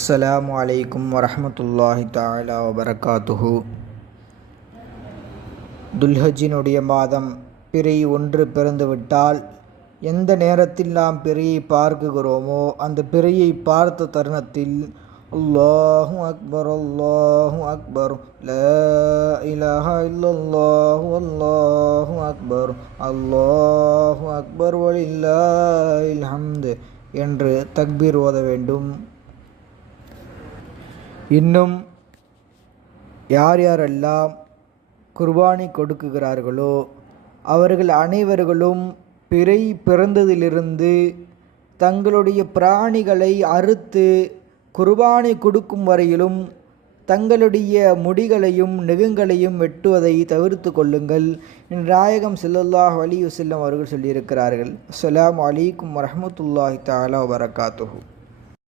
அஸ்ஸலாமு அலைக்கும் வரஹ்மத்துல்லாஹி தஆலா வபரகாத்துஹு. துல்ஹஜ்ஜினுடைய மாதம் பிறை 1 பிறந்துவிட்டால் எந்த நேரத்தில் நாம் பிறையை பார்க்குகிறோமோ அந்த பிறையை பார்த்த தருணத்தில் அல்லாஹு அக்பர் அல்லாஹு அக்பர் லா இலாஹா இல்லல்லாஹு அல்லாஹு அக்பர் வலில்லாஹில் ஹம்து என்று தக்பீர் ஓத வேண்டும். இன்னும் யார் யாரெல்லாம் குர்பானி கொடுக்குகிறார்களோ அவர்கள் அனைவர்களும் பிறை பிறந்ததிலிருந்து தங்களுடைய பிராணிகளை அறுத்து குர்பானி கொடுக்கும் வரையிலும் தங்களுடைய முடிகளையும் நெகுங்களையும் வெட்டுவதை தவிர்த்து கொள்ளுங்கள். நாயகம் ஸல்லல்லாஹு அலைஹி வஸல்லம் அவர்கள் சொல்லியிருக்கிறார்கள். அஸ்ஸலாமு அலைக்கும் வரஹ்மத்துல்லாஹி தஆலா வபரகாத்துஹு.